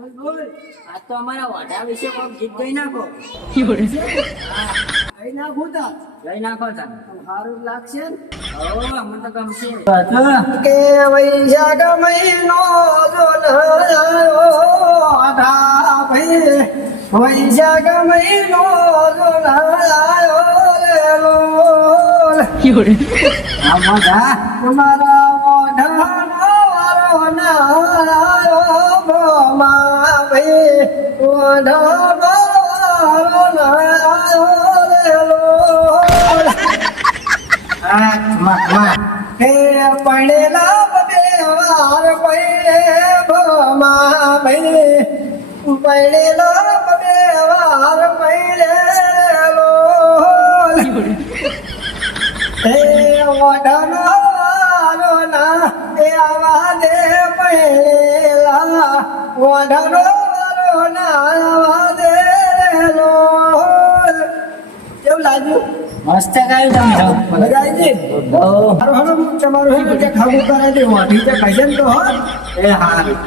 આ તો અમારા વાડા વિશે કોઈ ગીત ગઈ નાખો. કઈ નાખું તા ગઈ નાખો તમે. સારું લાગશે ને? અમને તો ગમશે. કે વૈશાખ મહિનો જોલાયો આધા ભાઈ વૈશાખ મહિનો જોલાયો રે લોલ તમારા મોઢાનો વારો ના આવ્યો ભોમા ભાઈ મોઢાનો વારો ના આવ્યો રે લોલ હે પડેલા બે વાર પડે ભમા ભાઈ પડેલા બે વાર પડેલો હે વઢનો વારો ના એ આવા દે પડેલા વઢનો વારો ના આવા દે લો કેવું લાગ્યું? મસ્ત ગાયું તમે તો. મજા આવી ગઈ? તમારું ખાવું કરાવી દે વાટી ખાઈ ને તો હો એ હારું